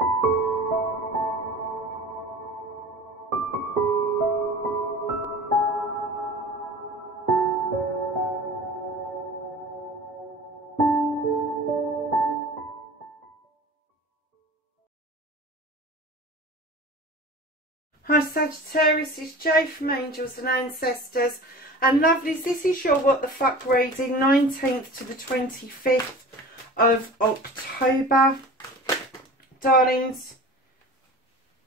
Hi Sagittarius, it's Jay from Angels and Ancestors, and lovelies, this is your What the Fuck reading, 19th to the 25th of October. Darlings,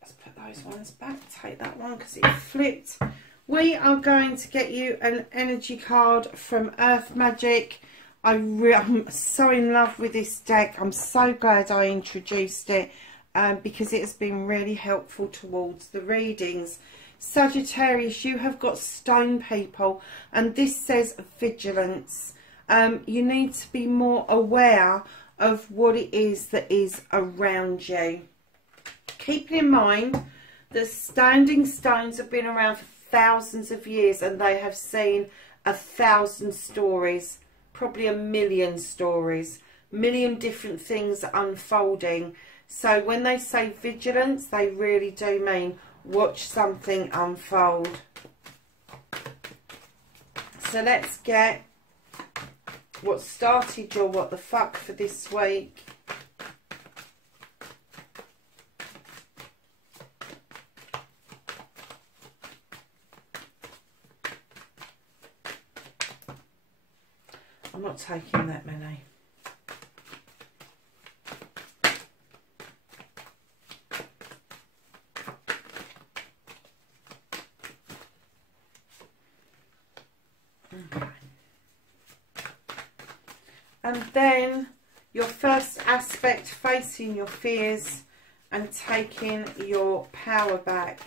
let's put those ones back, take that one because it flipped. We are going to get you an energy card from Earth Magic. I'm so in love with this deck. I'm so glad I introduced it. Because it has been really helpful towards the readings. Sagittarius, you have got stone people, and this says vigilance. You need to be more aware of what it is that is around you. Keeping in mind that standing stones have been around for thousands of years, and they have seen 1,000 stories, probably 1,000,000 stories, 1,000,000 different things unfolding. So when they say vigilance, they really do mean watch something unfold. So let's get what started your what the fuck for this week. I'm not taking that many. And then your first aspect, facing your fears and taking your power back.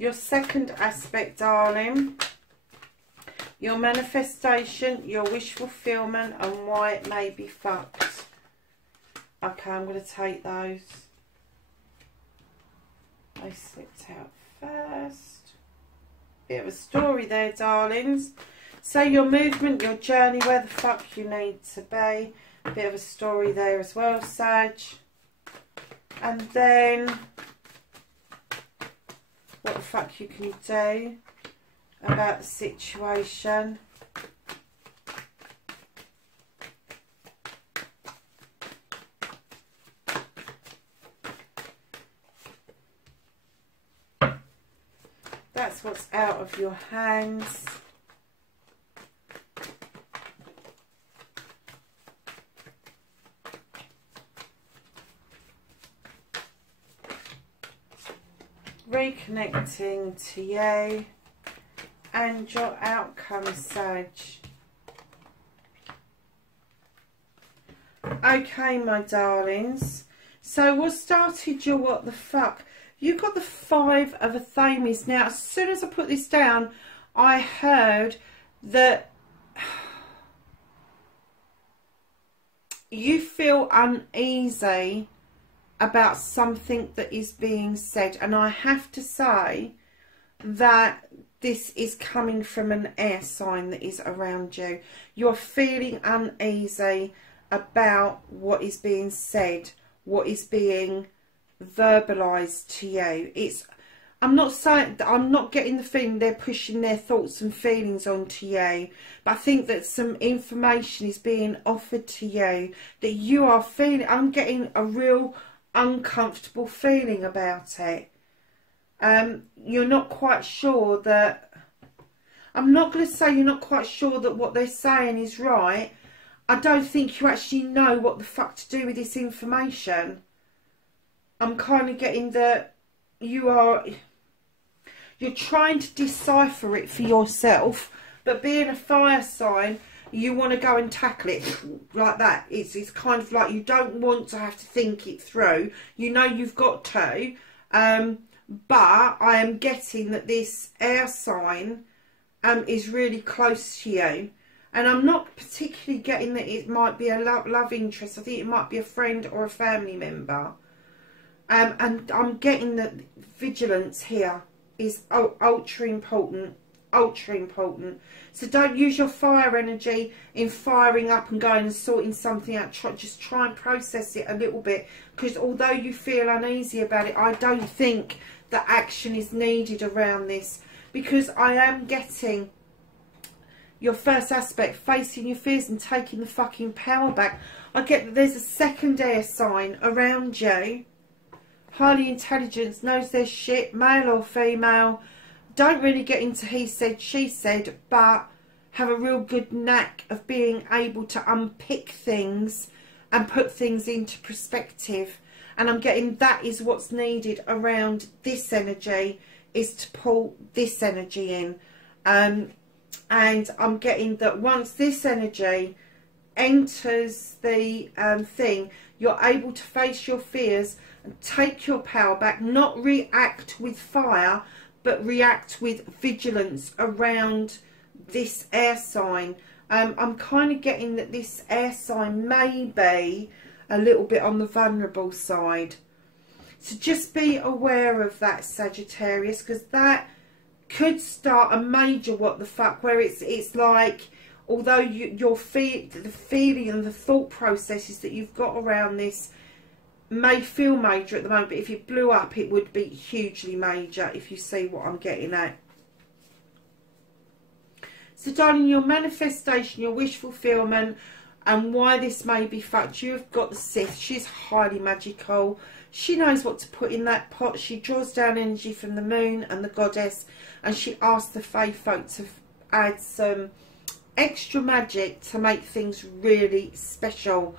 Your second aspect, darling, your manifestation, your wish fulfillment, and why it may be fucked. Okay, I'm going to take those. They slipped out first. Bit of a story there, darlings. So your movement, your journey, where the fuck you need to be. Bit of a story there as well, Sag. And then what the fuck you can do about the situation. That's what's out of your hands. Reconnecting to you and your outcome, Sag. Okay, my darlings. So what started your what the fuck? You got the 5 of Athames. Now, as soon as I put this down, I heard that you feel uneasy about something that is being said, and I have to say that this is coming from an air sign that is around you. You're feeling uneasy about what is being said, what is being verbalized to you. I'm not saying that, I'm not getting the feeling they're pushing their thoughts and feelings onto you, but I think that some information is being offered to you that you are feeling. I'm getting a real uncomfortable feeling about it. You're not quite sure that, I'm not going to say you're not quite sure that what they're saying is right. I don't think you actually know what the fuck to do with this information. I'm kind of getting that you're trying to decipher it for yourself, but being a fire sign, you want to go and tackle it like that. It's kind of like you don't want to have to think it through. You know you've got to, but I am getting that this air sign is really close to you. And I'm not particularly getting that it might be a love interest. I think it might be a friend or a family member. And I'm getting that vigilance here is ultra important. Ultra important. So don't use your fire energy in firing up and going and sorting something out. Just try and process it a little bit. Because although you feel uneasy about it, I don't think that action is needed around this. Because I am getting your first aspect, facing your fears and taking the fucking power back. I get that there's a second air sign around you. Highly intelligent, knows their shit, male or female. Don't really get into he said, she said, but have a real good knack of being able to unpick things and put things into perspective. And I'm getting that is what's needed around this energy, is to pull this energy in. And I'm getting that once this energy enters the thing, you're able to face your fears and take your power back, not react with fire, but react with vigilance around this air sign. I'm kind of getting that this air sign may be a little bit on the vulnerable side. So just be aware of that, Sagittarius, because that could start a major what the fuck, where it's like, although the feeling and the thought processes that you've got around this may feel major at the moment, but if it blew up, it would be hugely major, if you see what I'm getting at. So darling, your manifestation, your wish fulfillment, and why this may be fucked, you've got the Sith. She's highly magical. She knows what to put in that pot. She draws down energy from the moon and the goddess, and she asks the fae folk to add some extra magic to make things really special.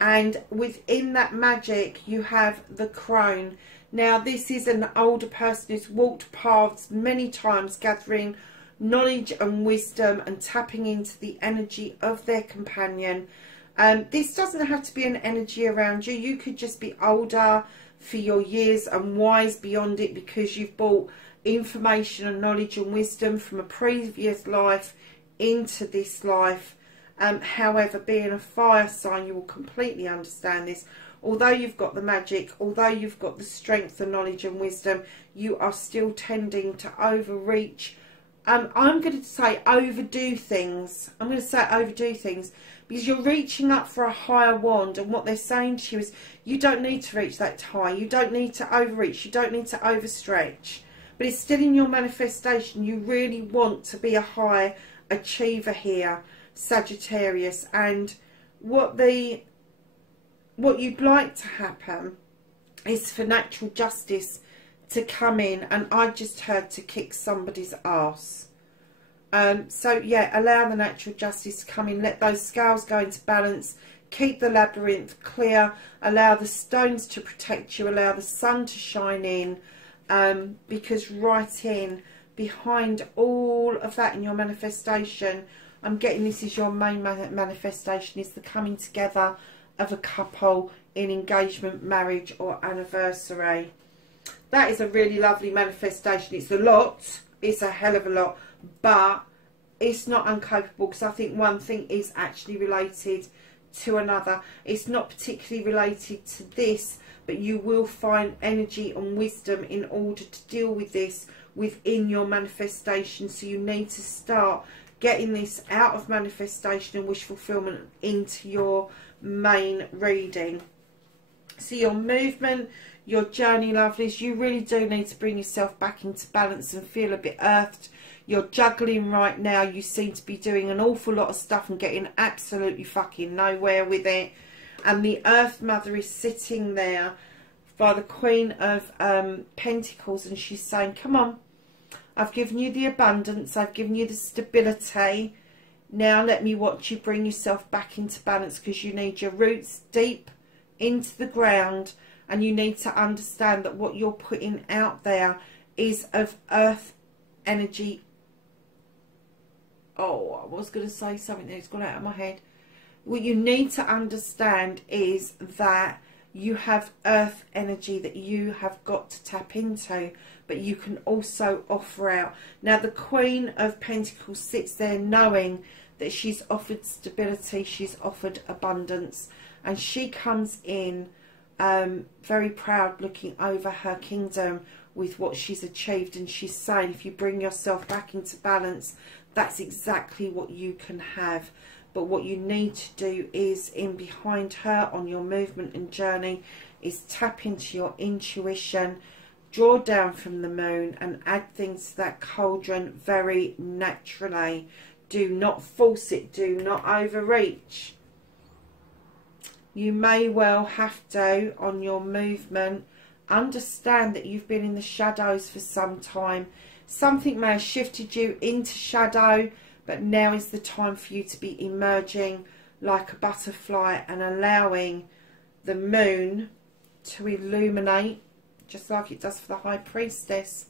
And within that magic, you have the crone. Now, this is an older person who's walked paths many times, gathering knowledge and wisdom and tapping into the energy of their companion. This doesn't have to be an energy around you. You could just be older for your years and wise beyond it, because you've brought information and knowledge and wisdom from a previous life into this life. However, being a fire sign, you will completely understand this. Although you've got the magic, although you've got the strength and knowledge and wisdom, you are still tending to overreach. I'm going to say overdo things. I'm going to say overdo things, because you're reaching up for a higher wand, and what they're saying to you is you don't need to reach that high. You don't need to overreach. You don't need to overstretch. But it's still in your manifestation. You really want to be a high achiever here, Sagittarius. And what you'd like to happen is for natural justice to come in, and I just heard to kick somebody's arse. So yeah, allow the natural justice to come in, let those scales go into balance, keep the labyrinth clear, allow the stones to protect you, allow the sun to shine in, because right in behind all of that in your manifestation, I'm getting this is your main manifestation, is the coming together of a couple in engagement, marriage or anniversary. That is a really lovely manifestation. It's a lot, it's a hell of a lot, but it's not uncapable, because I think one thing is actually related to another. It's not particularly related to this, but you will find energy and wisdom in order to deal with this within your manifestation. So you need to start getting this out of manifestation and wish fulfillment into your main reading. So your movement, your journey, lovelies, you really do need to bring yourself back into balance and feel a bit earthed. You're juggling right now. You seem to be doing an awful lot of stuff and getting absolutely fucking nowhere with it. And the Earth Mother is sitting there by the Queen of Pentacles, and she's saying, come on, I've given you the abundance, I've given you the stability. Now let me watch you bring yourself back into balance, because you need your roots deep into the ground, and you need to understand that what you're putting out there is of earth energy. Oh, I was going to say something that's gone out of my head. What you need to understand is that you have earth energy that you have got to tap into, but you can also offer out. Now, the Queen of Pentacles sits there knowing that she's offered stability, she's offered abundance, and she comes in very proud, looking over her kingdom with what she's achieved, and she's saying, if you bring yourself back into balance, that's exactly what you can have. But what you need to do is, in behind her on your movement and journey, is tap into your intuition, draw down from the moon, and add things to that cauldron very naturally. Do not force it, do not overreach. You may well have to, on your movement, understand that you've been in the shadows for some time. Something may have shifted you into shadow, but now is the time for you to be emerging like a butterfly and allowing the moon to illuminate, just like it does for the High Priestess,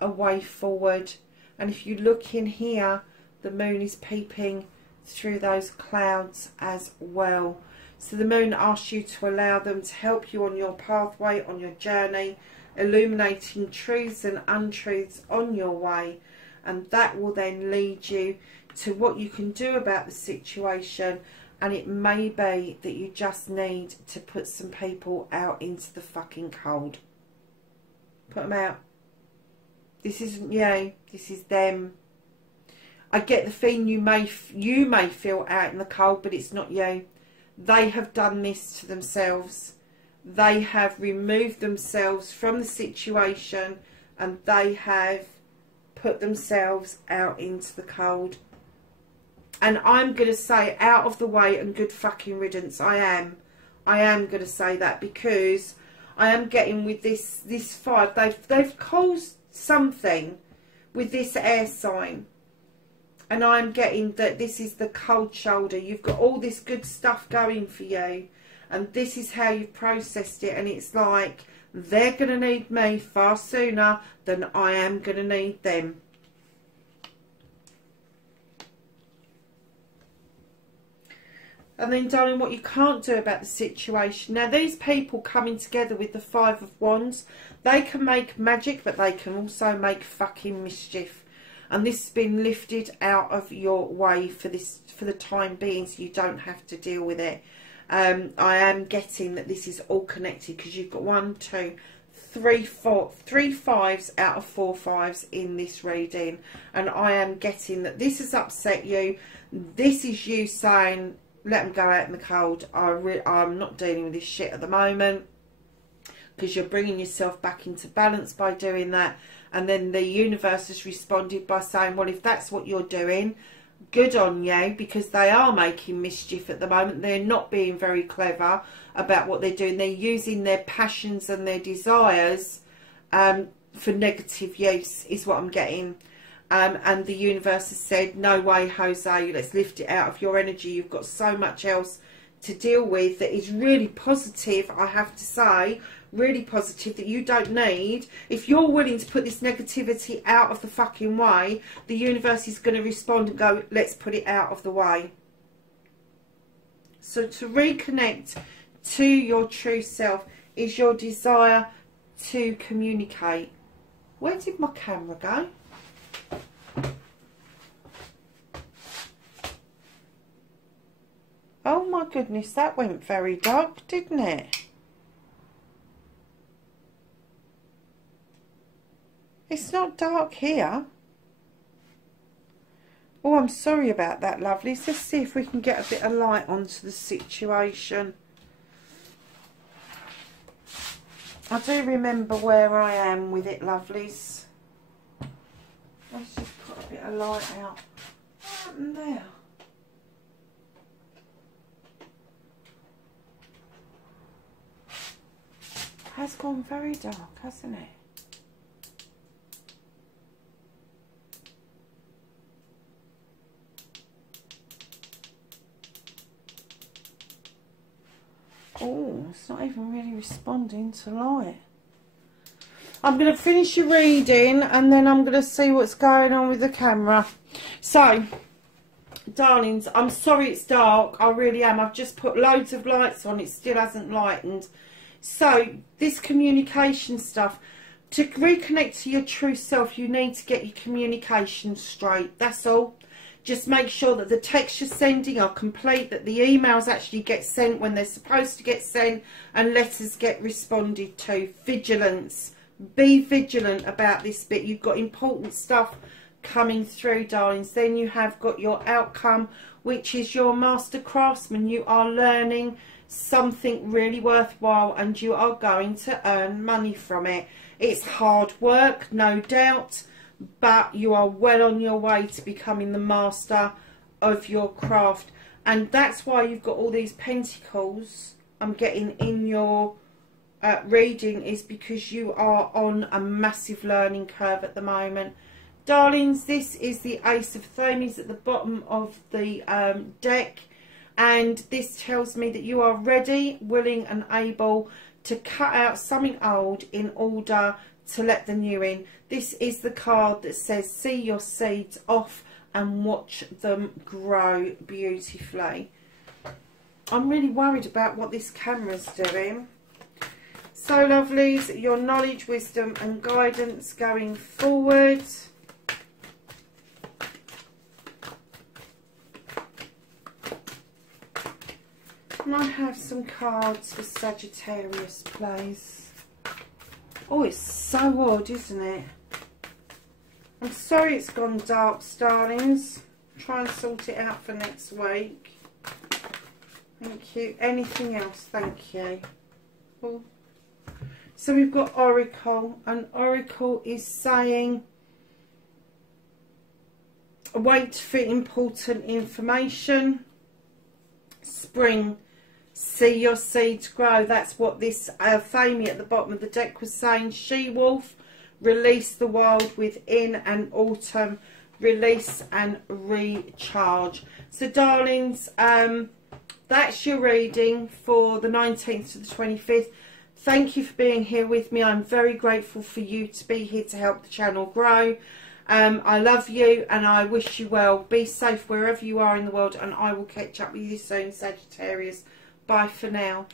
a way forward. And if you look in here, the moon is peeping through those clouds as well. So the moon asks you to allow them to help you on your pathway, on your journey, illuminating truths and untruths on your way. And that will then lead you to what you can do about the situation. And it may be that you just need to put some people out into the fucking cold. Put them out. This isn't you, this is them. I get the feeling you may feel out in the cold, but it's not you. They have done this to themselves. They have removed themselves from the situation, and they have put themselves out into the cold. And I'm going to say out of the way and good fucking riddance. I am going to say that, because I am getting with this five. They've caused something with this air sign. And I'm getting that this is the cold shoulder. You've got all this good stuff going for you, and this is how you've processed it. And it's like, they're going to need me far sooner than I am going to need them. And then, darling, what you can't do about the situation. Now, these people coming together with the Five of Wands, they can make magic, but they can also make fucking mischief. And this has been lifted out of your way for the time being, so you don't have to deal with it. I am getting that this is all connected, because you've got 1, 2, 3, 4, 3 fives out of 4 fives in this reading. And I am getting that this has upset you. This is you saying, let them go out in the cold. I'm not dealing with this shit at the moment, because you're bringing yourself back into balance by doing that. And then the universe has responded by saying, well, if that's what you're doing, good on you, because they are making mischief at the moment. They're not being very clever about what they're doing. They're using their passions and their desires for negative use, is what I'm getting. And the universe has said, no way, Jose, let's lift it out of your energy. You've got so much else to deal with that is really positive, I have to say. Really positive, that you don't need. If you're willing to put this negativity out of the fucking way, the universe is going to respond and go, let's put it out of the way. So to reconnect to your true self is your desire to communicate. Where did my camera go? Oh my goodness, that went very dark, didn't it? It's not dark here. Oh, I'm sorry about that, lovelies. Let's see if we can get a bit of light onto the situation. I do remember where I am with it, lovelies. Let's just put a bit of light out. What happened there? It has gone very dark, hasn't it? Oh, it's not even really responding to light. I'm going to finish your reading, and then I'm going to see what's going on with the camera. So, darlings, I'm sorry it's dark. I really am. I've just put loads of lights on. It still hasn't lightened. So this communication stuff, to reconnect to your true self, you need to get your communication straight. That's all. Just make sure that the texts you're sending are complete, that the emails actually get sent when they're supposed to get sent, and letters get responded to. Vigilance. Be vigilant about this bit. You've got important stuff coming through, darlings. Then you have got your outcome, which is your master craftsman. You are learning something really worthwhile and you are going to earn money from it. It's hard work, no doubt, but you are well on your way to becoming the master of your craft. And that's why you've got all these pentacles I'm getting in your reading, is because you are on a massive learning curve at the moment. Darlings, this is the Ace of Thrones at the bottom of the deck. And this tells me that you are ready, willing and able to cut out something old in order to let the new in. This is the card that says, see your seeds off and watch them grow beautifully. I'm really worried about what this camera's doing. So, lovelies, your knowledge, wisdom and guidance going forward. Can I have some cards for Sagittarius, please? Oh, it's so odd, isn't it? I'm sorry it's gone dark, darlings. Try and sort it out for next week. Thank you. Anything else? Thank you. Oh. So we've got Oracle, and Oracle is saying wait for important information. Spring. See your seeds grow. That's what this Fami at the bottom of the deck was saying. She-wolf, release the wild within, and autumn, release and recharge. So, darlings, that's your reading for the 19th to the 25th. Thank you for being here with me. I'm very grateful for you to be here to help the channel grow. I love you and I wish you well. Be safe wherever you are in the world, and I will catch up with you soon, Sagittarius. Bye for now.